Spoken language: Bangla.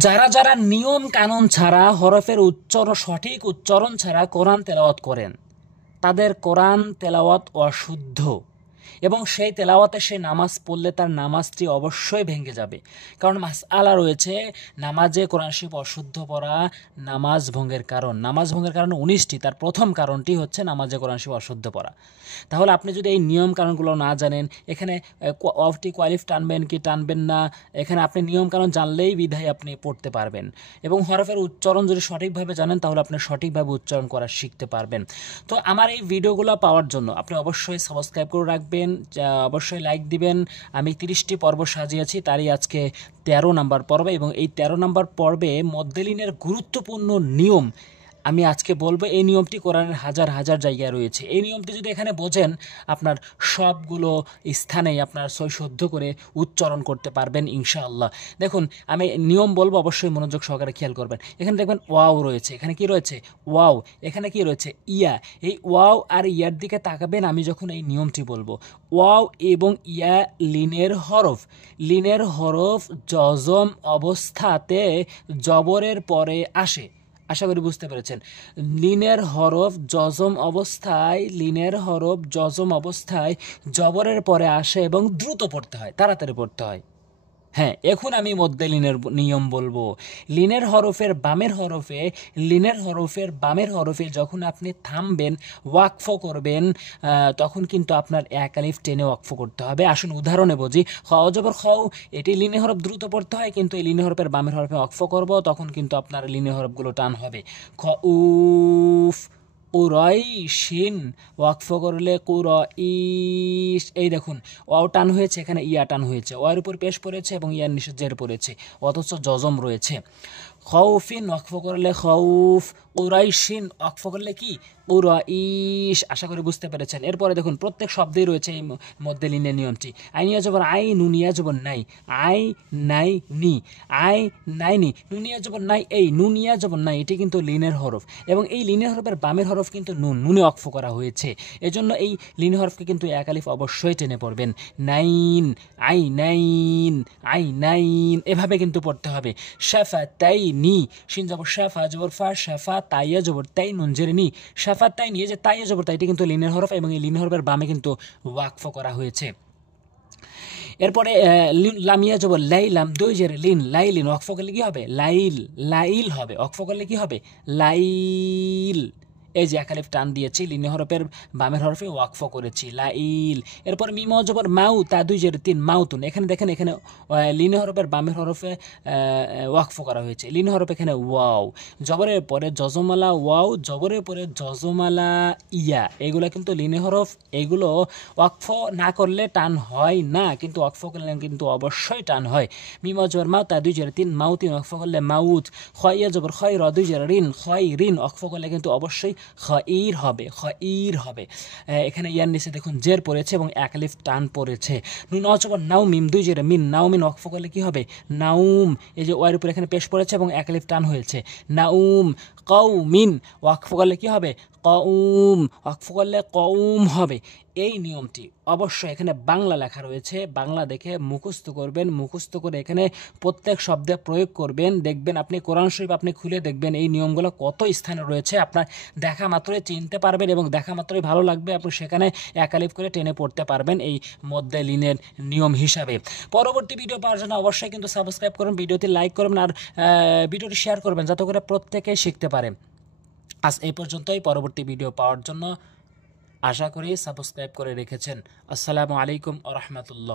যারা যারা নিয়ম কানুন ছাড়া হরফের সঠিক উচ্চারণ ছাড়া কোরআন তেলাওয়াত করেন তাদের কোরআন তেলাওয়াত অশুদ্ধ এবং সেই তেলাওয়াতে সে নামাজ পড়লে তার নামাজটি অবশ্যই ভেঙে যাবে। কারণ মাসআলা রয়েছে নামাজে কোরআন শরীফ অশুদ্ধ পড়া নামাজ ভঙ্গের কারণ। নামাজ ভঙ্গের কারণ 19টি, তার প্রথম কারণটি হচ্ছে নামাজে কোরআন শরীফ অশুদ্ধ পড়া। তাহলে আপনি যদি এই নিয়ম কানুনগুলো না জানেন, এখানে অফটি কোয়ালিফ টানবেন কি টানবেন না, এখানে আপনি নিয়ম কানুন জানলেই বিধায় আপনি পড়তে পারবেন। এবং হরফের উচ্চারণ যদি সঠিকভাবে জানেন তাহলে আপনি সঠিকভাবে উচ্চারণ করা শিখতে পারবেন। তো আমার এই ভিডিওগুলো পাওয়ার জন্য আপনি অবশ্যই সাবস্ক্রাইব করে রাখবেন, অবশ্যই লাইক দিবেন। আমি 30টি পর্ব সাজিয়েছি, তারই আজকে 13 নাম্বার পর্ব, এবং এই 13 নাম্বার পর্বে মদ্দেলিনের গুরুত্বপূর্ণ নিয়ম আমি আজকে বলবো। এই নিয়মটি কোরআনের হাজার হাজার জায়গায় রয়েছে। এই নিয়মটি যদি এখানে বোঝেন আপনার সবগুলো স্থানেই আপনার সৈশুদ্ধ করে উচ্চারণ করতে পারবেন ইনশাআল্লাহ। দেখুন আমি নিয়ম বলবো, অবশ্যই মনোযোগ সহকারে খেয়াল করবেন। এখানে দেখবেন ওয়াও রয়েছে, এখানে কি রয়েছে ওয়াও, এখানে কি রয়েছে ইয়া। এই ওয়াও আর ইয়ার দিকে তাকাবেন আমি যখন এই নিয়মটি বলবো। ওয়াও এবং ইয়া লিনের হরফ, লিনের হরফ জজম অবস্থাতে জবরের পরে আসে। আশা করি বুঝতে পেরেছেন। লিনের হরফ জজম অবস্থায়, লিনের হরফ জজম অবস্থায় জবরের পরে আসে এবং দ্রুত পড়তে হয়, তাড়াতাড়ি পড়তে হয়। হ্যাঁ, এখন আমি মধ্যে লিনের নিয়ম বলবো। লিনের হরফের বামের হরফে, লিনের হরফের বামের হরফে যখন আপনি থামবেন, ওয়াকফ করবেন, তখন কিন্তু আপনার এক আলিফ টেনে ওয়াকফ করতে হবে। আসুন উদাহরণে বুঝি। খ অজবর খও, এটি লিনে হরফ দ্রুত পড়তে হয়, কিন্তু এই লিনে হরফের বামের হরফে ওয়াকফ করব, তখন কিন্তু আপনার লিনে হরফগুলো টান হবে। খ উফ, কুরাইশিন, ওয়াকফ করলে কুরাইশ। এই দেখুন ওয়াও টান হয়েছে, এখানে ইয়া টান হয়েছে, ওয়ার উপর পেশ পড়েছে এবং ইয়ার নিচে জের পড়েছে, অথচ জজম রয়েছে। খৌফিন ওয়াকফ করলে খৌফ, কুরাইশিন ওয়াকফ করলে কি কুরাইশ। আশা করি বুঝতে পেরেছেন। এরপরে দেখুন প্রত্যেক শব্দেই রয়েছে এই মধ্যে লিনের নিয়মটি। আইনিয়া জবর আই, নুনিয়া জবর নাই, আই নাই নি, আই নাই নি, নুনিয়া জবর নাই, এই নুনিয়া জবর নাই, এটি কিন্তু লিনের হরফ এবং এই লিনের হরফের বামের হরফ কিন্তু নুন, নুনে ওয়াকফ করা হয়েছে। এজন্য এই লিন হরফকে কিন্তু এক আলিফ অবশ্যই টেনে পড়বেন। Nine, I nine, I nine, এভাবে কিন্তু পড়তে হবে। শাফা তাই নি, শিন জবর শাফা, জবর ফা, শাফা তাইয়া জবর তাই, নুন জেরে নি, শাফা তাই নি। এই যে তাইয়া জবর তাই, এটি কিন্তু লিনের হরফ এবং এই লিনের হরফের বামে কিন্তু ওয়াকফ করা হয়েছে। এরপরে লামিয়া জবর লাইলাম, দুই জের লিন, লাইলিন, ওয়াকফ করলে কি হবে লাইল, লাইল হবে, ওয়াকফ করলে কি হবে লাইল। এই যে এক আলিফ টান দিয়েছি, লিনে হরফের বামের হরফে ওয়াকফ করেছি লাইল। এরপর মিম জবর মাউ, তা দুই জের তিন, মাউতুন। এখানে দেখেন এখানে লিনে হরফের বামের হরফে ওয়াকফ করা হয়েছে। লিনে হরফ এখানে ওয়াও, জবরের পরে জজমালা ওয়াও, জবরের পরে জজমালা ইয়া। এগুলো কিন্তু লিনে হরফ, এগুলো ওয়াকফ না করলে টান হয় না, কিন্তু ওয়াকফ করলে কিন্তু অবশ্যই টান হয়। মিম জবর মাউ, তা দুই জের তিন, মাউতিন, ওয়াকফ করলে মাউত। খয়া জবর খয়, র দুই জের রিন, খয় রিন, ওয়াকফ করলে কিন্তু অবশ্যই খইর হবে, খইর হবে। এখানে ইয়ার নিচে দেখুন জের পড়েছে এবং এক আলিফ টান পড়েছে। নুন অজবর নাও, মিম দুই জের মিন, নাও মিন, ওয়াকফ করলে কি হবে নাউম। এই যে ওয়ার উপর এখানে পেশ পড়েছে এবং এক আলিফ টান হয়েছে নাউম। কওমিন, ওয়াকফ করলে কি হবে কউম, ওয়াকফ করলে কউম হবে। এই নিয়মটি অবশ্যই এখানে বাংলা লেখা রয়েছে, বাংলা দেখে মুখস্থ করবেন, মুখস্থ করে এখানে প্রত্যেক শব্দে প্রয়োগ করবেন। দেখবেন আপনি কোরআন শরীফ আপনি খুলে দেখবেন এই নিয়মগুলো কত স্থানে রয়েছে, আপনার দেখা মাত্রই চিনতে পারবেন এবং দেখা মাত্রই ভালো লাগবে, আপনি সেখানে এক আলিফ করে টেনে পড়তে পারবেন এই মধ্যে লিনের নিয়ম হিসাবে। পরবর্তী ভিডিও পাওয়ার জন্য অবশ্যই কিন্তু সাবস্ক্রাইব করুন, ভিডিওটি লাইক করবেন আর ভিডিওটি শেয়ার করবেন যাতে করে প্রত্যেকেই শিখতে পারে। আজ এই পর্যন্তই। পরবর্তী ভিডিও পাওয়ার জন্য আশা করি সাবস্ক্রাইব করে রেখেছেন। আসসালামু আলাইকুম ওয়া রাহমাতুল্লাহ।